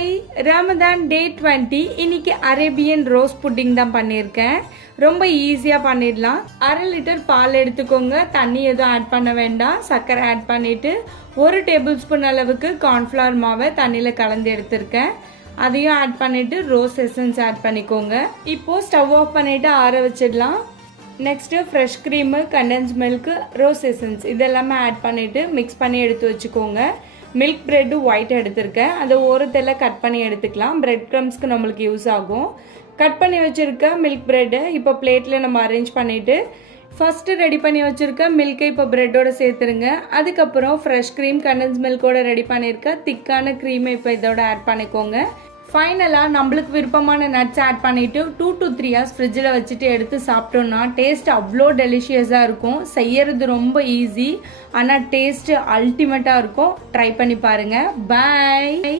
Hi, Ramadan டே 20. இன்னைக்கு Arabian rose pudding தான் பண்ணியிருக்கேன். ரொம்ப ஈஸியாக பண்ணிடலாம். 1/2 லிட்டர் பால் எடுத்துக்கோங்க. தண்ணி எதுவும் ஆட் பண்ண வேண்டாம். சர்க்கரை ஆட் பண்ணிவிட்டு 1 டேபிள் ஸ்பூன் அளவுக்கு கார்ன்ஃப்ளவர் மாவை தண்ணியில் கலந்து எடுத்திருக்கேன். அதையும் ஆட் பண்ணிவிட்டு ரோஸ் எசன்ஸ் ஆட் பண்ணிக்கோங்க. இப்போது ஸ்டவ் ஆஃப் பண்ணிவிட்டு ஆற வச்சிடலாம். Next fresh cream, condense milk, rose essence இதெல்லாமே ஆட் பண்ணிவிட்டு மிக்ஸ் பண்ணி எடுத்து வச்சுக்கோங்க. மில்க் ப்ரெட்டு ஒயிட் எடுத்திருக்கேன். அதை ஓரத்தில் கட் பண்ணி எடுத்துக்கலாம். பிரெட் க்ரம்ஸ்க்கு நம்மளுக்கு யூஸ் ஆகும். கட் பண்ணி வச்சுருக்க மில்க் ப்ரெட்டை இப்போ பிளேட்டில் நம்ம அரேஞ்ச் பண்ணிவிட்டு ஃபஸ்ட்டு ரெடி பண்ணி வச்சுருக்க மில்கை இப்போ ப்ரெட்டோடு சேர்த்துருங்க. அதுக்கப்புறம் ஃப்ரெஷ் க்ரீம், கண்டென்ஸ் மில்கோட ரெடி பண்ணியிருக்க திக்கான க்ரீமை இப்போ இதோட ஆட் பண்ணிக்கோங்க. ஃபைனலாக நம்மளுக்கு விருப்பமான நட்ஸ் ஆட் பண்ணிவிட்டு 2 to 3 hours ஃப்ரிட்ஜில் வச்சுட்டு எடுத்து சாப்பிட்டோன்னா டேஸ்ட் அவ்வளோ டெலிஷியஸாக இருக்கும். செய்யறது ரொம்ப ஈஸி, ஆனால் டேஸ்ட்டு அல்டிமேட்டாக இருக்கும். ட்ரை பண்ணி பாருங்கள். பாய்.